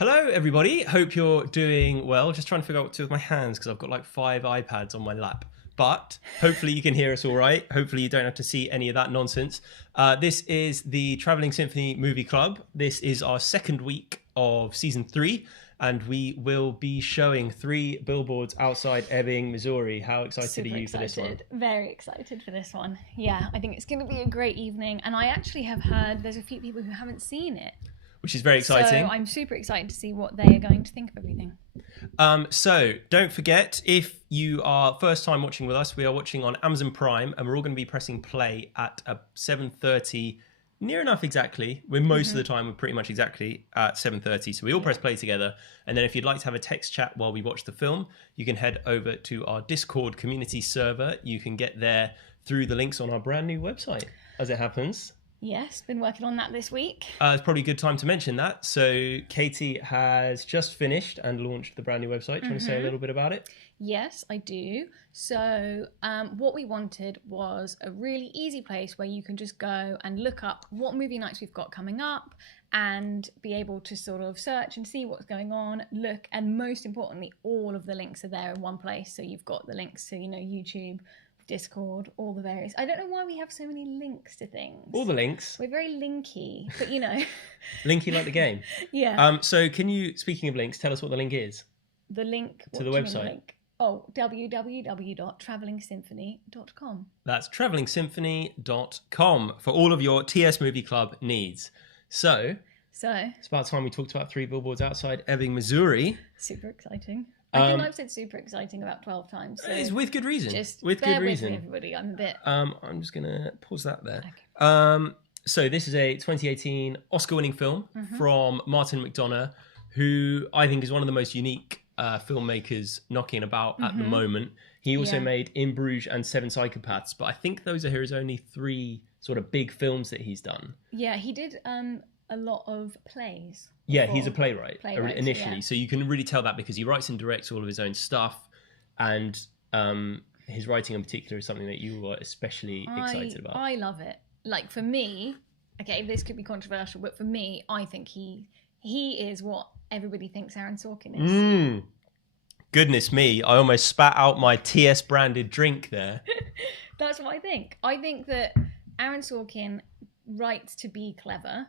Hello, everybody. Hope you're doing well. Just trying to figure out what to do with my hands because I've got like 5 iPads on my lap. But hopefully you can hear us all right. Hopefully you don't have to see any of that nonsense. This is the Travelling Symphony Movie Club. This is our second week of season 3. And we will be showing 3 billboards outside Ebbing, Missouri. How excited are you for this one? Very excited for this one. Yeah, I think it's going to be a great evening. And I actually have heard there's a few people who haven't seen it. Which is very exciting. So I'm super excited to see what they are going to think of everything. So don't forget, if you are first time watching with us, we are watching on Amazon Prime, and we're all going to be pressing play at 7:30, near enough exactly. Most of the time we're pretty much exactly at 7:30. So we all press play together. And then if you'd like to have a text chat while we watch the film, you can head over to our Discord community server. You can get there through the links on our brand new website, as it happens. Yes, been working on that this week. It's probably a good time to mention that. So Katie has just finished and launched the brand new website. Do you want to say a little bit about it? Yes, I do. So what we wanted was a really easy place where you can just go and look up what movie nights we've got coming up and be able to sort of search and see what's going on, look, and most importantly, all of the links are there in one place. So you've got the links to, YouTube, Discord, all the various. I don't know why we have so many links to things. All the links. We're very linky, but Linky like the game. Yeah. So can you, speaking of links, tell us what the link is? The link to the website. Link? Oh, www.travellingsymphony.com. That's travellingsymphony.com for all of your TS Movie Club needs. So it's about time we talked about 3 billboards outside Ebbing, Missouri. Super exciting. I think I've said super exciting about 12 times. So it's with good reason. Just with bear good reason. with me, everybody. I'm a bit. I'm just gonna pause that there. Okay. So this is a 2018 Oscar-winning film from Martin McDonagh, who I think is one of the most unique filmmakers knocking about at the moment. He also made In Bruges and Seven Psychopaths, but I think those are his only 3 sort of big films that he's done. Yeah, he did a lot of plays. Yeah, he's a playwright initially. Yeah. So you can really tell that because he writes and directs all of his own stuff. And his writing in particular is something that you are especially excited about. I love it. Like for me, okay, this could be controversial, but for me, I think he is what everybody thinks Aaron Sorkin is. Goodness me, I almost spat out my TS branded drink there. That's what I think. I think that Aaron Sorkin writes to be clever.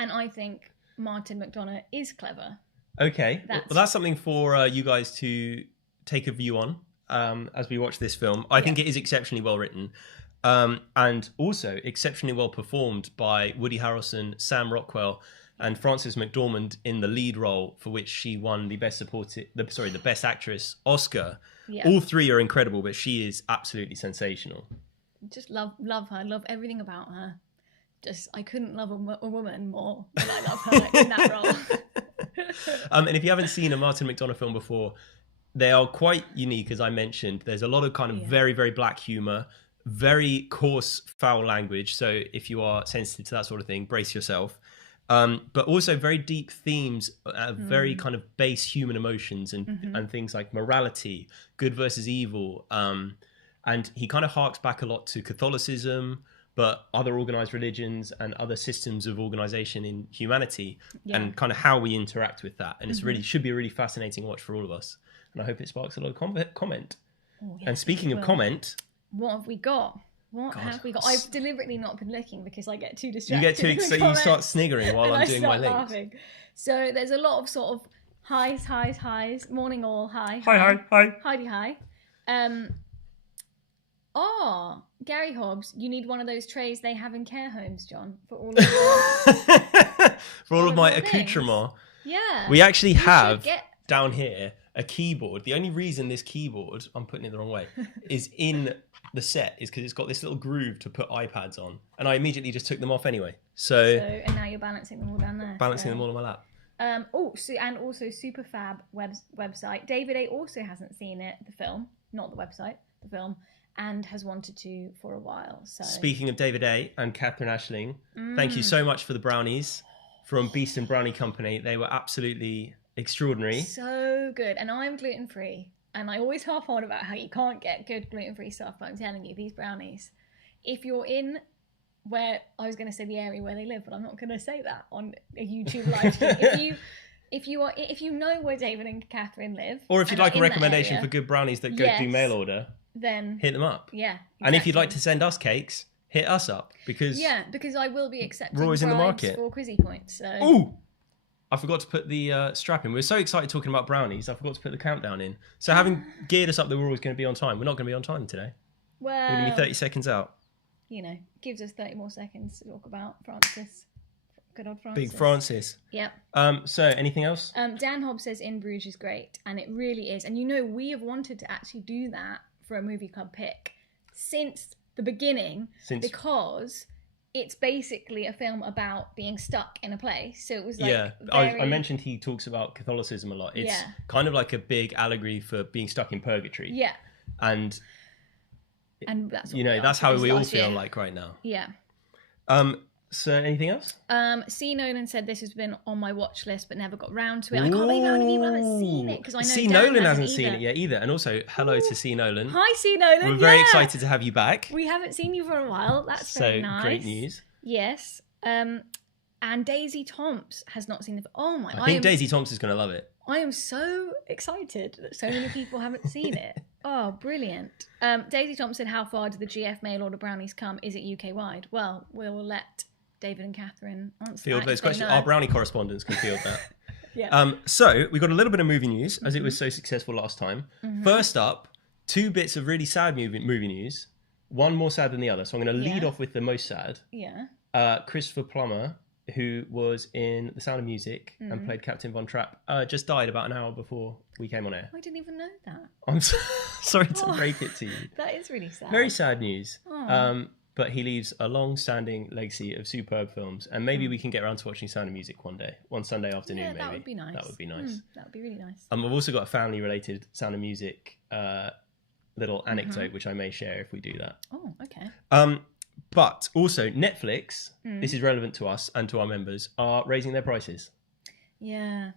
And I think Martin McDonagh is clever. Okay. That's something for you guys to take a view on as we watch this film. I think it is exceptionally well written and also exceptionally well performed by Woody Harrelson, Sam Rockwell, and Frances McDormand in the lead role, for which she won the Best Actress Oscar. Yeah. All 3 are incredible, but she is absolutely sensational. Just love her. Love everything about her. I couldn't love a woman more than I love her in that role. And if you haven't seen a Martin McDonagh film before, they are quite unique, as I mentioned. There's a lot of kind of very, very black humor, very coarse, foul language. So if you are sensitive to that sort of thing, brace yourself. But also very deep themes, very kind of base human emotions and things like morality, good versus evil. And he kind of harks back a lot to Catholicism, but other organized religions and other systems of organization in humanity and kind of how we interact with that. And it's should be a really fascinating watch for all of us. And I hope it sparks a lot of comment. Oh, yes, and speaking of comment... What have we got? Have we got? I've deliberately not been looking because I get too distracted. You get too excited, you start sniggering while I'm doing my links. Laughing. So there's a lot of sort of highs. Morning all, hi. Hi. Hi. Gary Hobbs, you need one of those trays they have in care homes, John, for all of all of my accoutrements. Yeah. We actually have down here a keyboard. The only reason this keyboard, I'm putting it the wrong way, is in the set is because it's got this little groove to put iPads on. And I immediately just took them off anyway. So and now you're balancing them all down there. Balancing them all on my lap. And also Superfab website. David A also hasn't seen it, the film, not the website, the film, and has wanted to for a while. So speaking of David A and Catherine Ashling, thank you so much for the brownies from Beast and Brownie Company. They were absolutely extraordinary. So good. And I'm gluten-free. And I always harp on about how you can't get good gluten-free stuff, but I'm telling you, these brownies, if you're in where I was going to say the area where they live, but I'm not going to say that on a YouTube live stream. If you know where David and Catherine live, or if you'd like a recommendation for good brownies that go through mail order, then hit them up. Yeah, exactly. And if you'd like to send us cakes, hit us up because I will be accepting Roy's in the bribes market for Quizzy points. So. Ooh, I forgot to put the strap in. We were so excited talking about brownies, I forgot to put the countdown in. So having geared us up that we're always going to be on time, we're not going to be on time today. Well, we're going to be 30 seconds out. You know, gives us 30 more seconds to talk about Francis. Good old Francis. Big Francis. Yep. So anything else? Dan Hobbs says In Bruges is great, and it really is. And you know, we have wanted to actually do that for a movie club pick since the beginning, because it's basically a film about being stuck in a place. So it was like I mentioned he talks about Catholicism a lot. It's kind of like a big allegory for being stuck in purgatory. Yeah. And that's that's how we all feel like right now. Yeah. So anything else? C. Nolan said this has been on my watch list but never got round to it. I can't believe how many people haven't seen it, because I know C. Nolan hasn't seen it yet either. And also, hello to C. Nolan. Hi, C. Nolan. We're very excited to have you back. We haven't seen you for a while. That's very nice. So great news. Yes. And Daisy Tomps has not seen the. Oh my! I think Daisy Tomps is going to love it. I am so excited that so many people haven't seen it. Oh, brilliant. Daisy Tomps said, how far do the GF mail order brownies come? Is it UK wide? Well, we'll let David and Catherine answer field those questions. Our brownie correspondents can field that. Yeah. So we got a little bit of movie news, as it was so successful last time. First up, 2 bits of really sad movie news. One more sad than the other. So I'm going to lead off with the most sad. Yeah. Christopher Plummer, who was in The Sound of Music and played Captain Von Trapp, just died about an hour before we came on air. I didn't even know that. I'm sorry to break it to you. That is really sad. Very sad news. But he leaves a long-standing legacy of superb films, and maybe we can get around to watching Sound of Music one Sunday afternoon. Yeah, maybe that would be nice. That would be nice. That would be really nice. I've also got a family-related Sound of Music little anecdote, which I may share if we do that. Oh, okay. But also Netflix, this is relevant to us and to our members, are raising their prices. Yeah.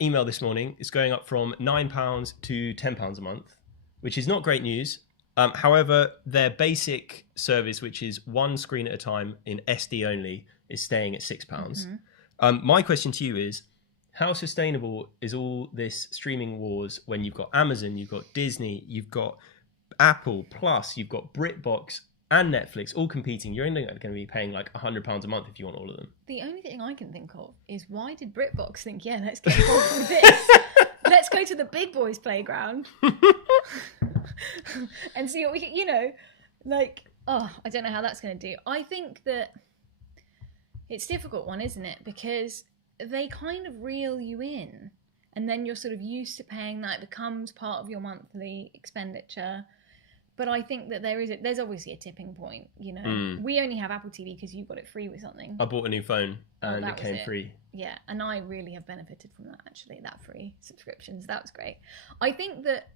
Email this morning is going up from £9 to £10 a month, which is not great news. However, their basic service, which is 1 screen at a time in SD only, is staying at £6. My question to you is, how sustainable is all this streaming wars when you've got Amazon, you've got Disney, you've got Apple Plus, you've got BritBox and Netflix all competing? You're only going to be paying like £100 a month if you want all of them. The only thing I can think of is, why did BritBox think, let's get involved with this? Let's go to the big boys' playground and see what we can, I don't know how that's going to do. I think that it's a difficult one, isn't it? Because they kind of reel you in, and then you're sort of used to paying that. It becomes part of your monthly expenditure. But I think that there's obviously a tipping point, We only have Apple TV because you got it free with something. I bought a new phone and it came free. Yeah, and I really have benefited from that, actually, that free subscriptions. That was great. I think that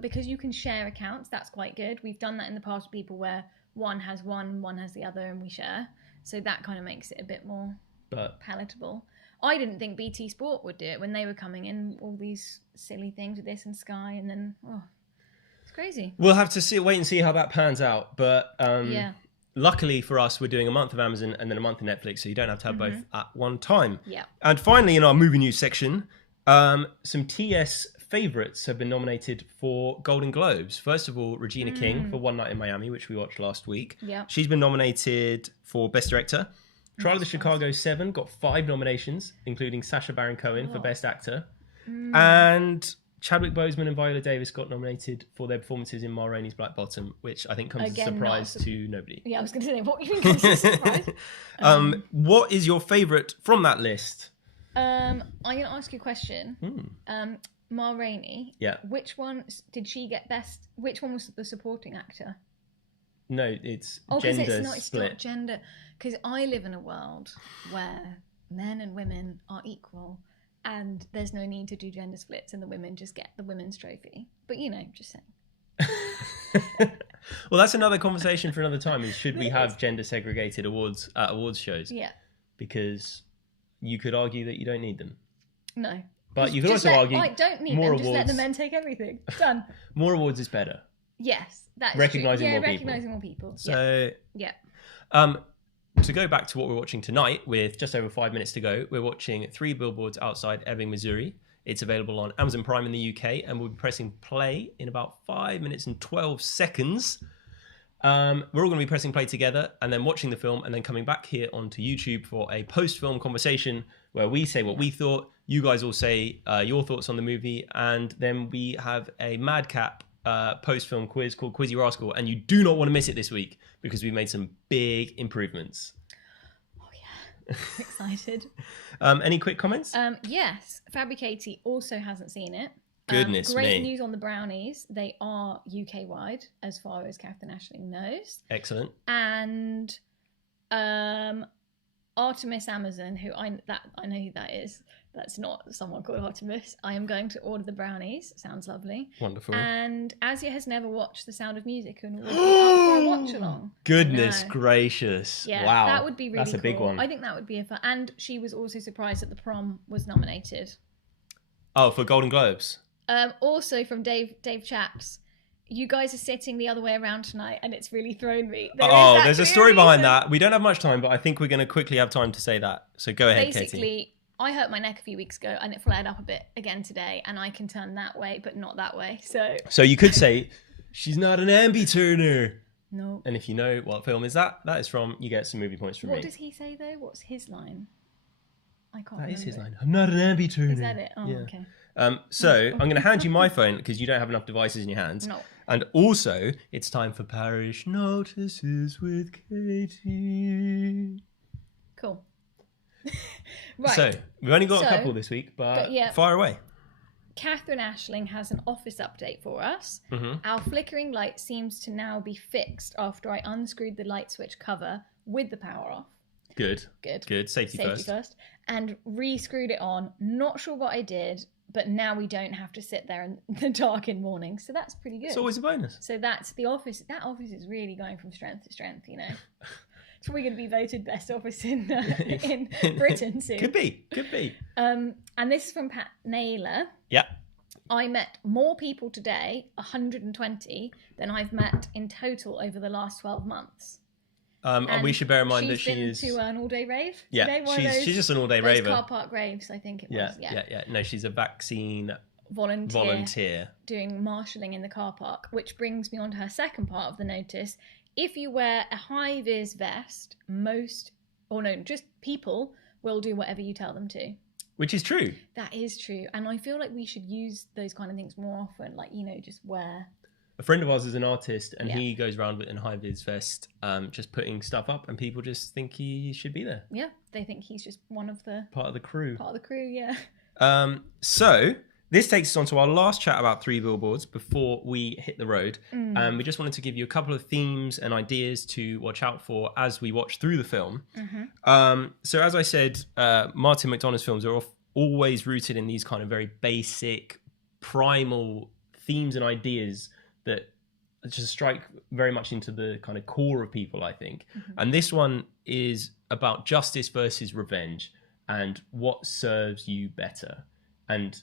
because you can share accounts, that's quite good. We've done that in the past with people where one has one has the other, and we share. So that kind of makes it a bit more palatable. I didn't think BT Sport would do it when they were coming in, all these silly things with this and Sky, and then, crazy. We'll have to wait and see how that pans out. But luckily for us, we're doing a month of Amazon and then a month of Netflix, so you don't have to have both at one time. Yeah. And finally, in our movie news section, some TS favourites have been nominated for Golden Globes. First of all, Regina King for One Night in Miami, which we watched last week. Yeah. She's been nominated for Best Director. Trial of the Chicago 7 got 5 nominations, including Sacha Baron Cohen for Best Actor. And Chadwick Boseman and Viola Davis got nominated for their performances in Ma Rainey's Black Bottom, which I think comes as a surprise to nobody. Yeah, I was going to say, what do you think comes as a surprise? What is your favourite from that list? I'm going to ask you a question. Ma Rainey. Yeah. Which one did she get best? Which one was the supporting actor? No, it's gender split. It's not gender. Because I live in a world where men and women are equal, and there's no need to do gender splits, and the women just get the women's trophy. But, just saying. Well, that's another conversation for another time, is should we have gender segregated awards at awards shows? Yeah. Because you could argue that you don't need them. No. But you could also argue I don't need them, just let the men take everything. Done. More awards is better. Yes, that's Recognising true. more people. Recognising more people. So, yeah. to go back to what we're watching tonight, with just over 5 minutes to go, we're watching Three Billboards Outside Ebbing, Missouri. It's available on Amazon Prime in the UK, and we'll be pressing play in about 5 minutes and 12 seconds. We're all going to be pressing play together and then watching the film and then coming back here onto YouTube for a post-film conversation where we say what we thought, you guys all say your thoughts on the movie, and then we have a madcap post-film quiz called Quizzy Rascal, and you do not want to miss it this week because we've made some big improvements. Oh yeah, I'm excited. Any quick comments? Yes, Fabricaty also hasn't seen it. Goodness great me. news on the brownies. They are UK wide as far as Catherine Ashling knows. Excellent. And Artemis Amazon, who I know who that is. That's not someone called Artemis. I am going to order the brownies. Sounds lovely. Wonderful. And Asia has never watched The Sound of Music and will be up for a watch along. Goodness gracious. Yeah, wow. that would be really That's a cool. big one. I think that would be a fun. And she was also surprised that The Prom was nominated. Oh, for Golden Globes. Also from Dave Chaps. You guys are sitting the other way around tonight, and it's really thrown me. There's a story behind that. We don't have much time, but I think we're going to quickly have time to say that. So go ahead, Basically, Katie. I hurt my neck a few weeks ago, and it flared up a bit again today, and I can turn that way, but not that way. So you could say, she's not an ambi-turner. No. And if you know what film is that is from, you get some movie points from me. What does he say, though? What's his line? I can't remember. That is his line. I'm not an ambi-turner. Is that it? Oh, yeah. okay. So I'm going to hand you my phone because you don't have enough devices in your hands. No. And also, it's time for Parish Notices with Katie. Cool. Right. So we've only got a couple this week, but fire away. Catherine Ashling has an office update for us. Mm-hmm. Our flickering light seems to now be fixed after I unscrewed the light switch cover with the power off. Good. Safety first. And re-screwed it on. Not sure what I did, but now we don't have to sit there in the dark in morning. So that's pretty good. It's always a bonus. So that's the office. That office is really going from strength to strength, you know. It's probably going to be voted best office in Britain soon. Could be. And this is from Pat Naylor. Yeah. I met more people today, 120, than I've met in total over the last 12 months. And we should bear in mind that she is... She's been to an all-day rave? Yeah, she's just an all-day raver. Car park raves, I think it was. Yeah. No, she's a vaccine volunteer doing marshalling in the car park, which brings me on to her second part of the notice. If you wear a high-vis vest, just people will do whatever you tell them to. Which is true. That is true. And I feel like we should use those kind of things more often, like, just wear... A friend of ours is an artist, and he goes around with a high-vis vest, just putting stuff up, and people just think he should be there. Yeah, they think he's just one of the... Part of the crew. Yeah. So, this takes us on to our last chat about Three Billboards before we hit the road. We just wanted to give you a couple of themes and ideas to watch out for as we watch through the film. Mm-hmm. So, as I said, Martin McDonagh's films are always rooted in these kind of very basic, primal themes and ideas that just strike very much into the kind of core of people, I think. Mm-hmm. And this one is about justice versus revenge and what serves you better. And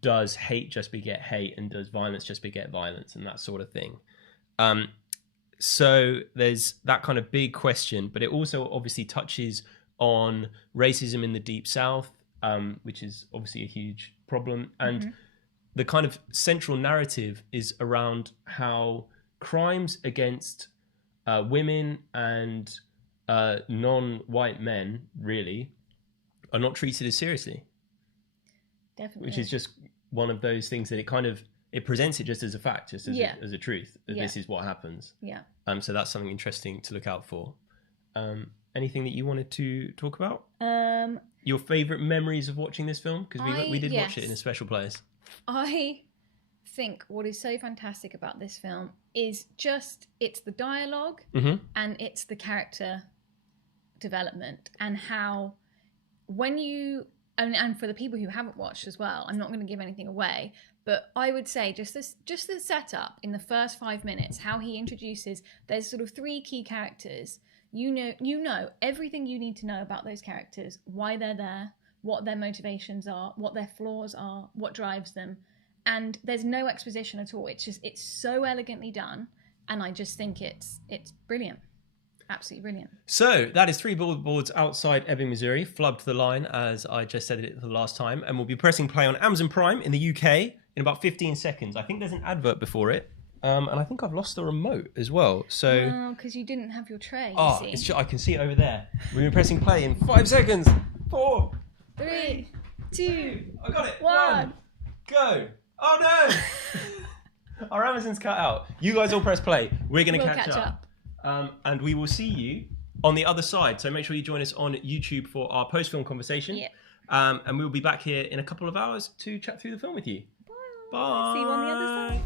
does hate just beget hate, and does violence just beget violence, and that sort of thing. So there's that kind of big question, but it also obviously touches on racism in the Deep South, which is obviously a huge problem. And the kind of central narrative is around how crimes against women and non-white men, really, are not treated as seriously. Definitely. Which is just one of those things that it presents it just as a fact, just as a truth, that this is what happens. Yeah. So that's something interesting to look out for. Anything that you wanted to talk about? Your favourite memories of watching this film? Because we did watch it in a special place. I think what is so fantastic about this film is it's the dialogue and it's the character development, and how when you... And for the people who haven't watched as well, I'm not going to give anything away, but I would say just the setup in the first 5 minutes, how he introduces, there's sort of three key characters. You know everything you need to know about those characters, why they're there, what their motivations are, what their flaws are, what drives them. And there's no exposition at all. It's so elegantly done, and I just think it's brilliant. absolutely brilliant. So that is 3 billboards outside Ebbing, Missouri, flubbed the line as I just said it the last time, and we'll be pressing play on Amazon Prime in the UK in about 15 seconds. I think there's an advert before it, and I think I've lost the remote as well. So because you didn't have your tray. I can see it over there. We'll be pressing play in 5 seconds. 4, 3, 2, I got it. 1. Go. Oh no! Our Amazon's cut out. You guys all press play. We're going to catch up. And we will see you on the other side. So make sure you join us on YouTube for our post-film conversation. Yeah. And we'll be back here in a couple of hours to chat through the film with you. Bye. See you on the other side.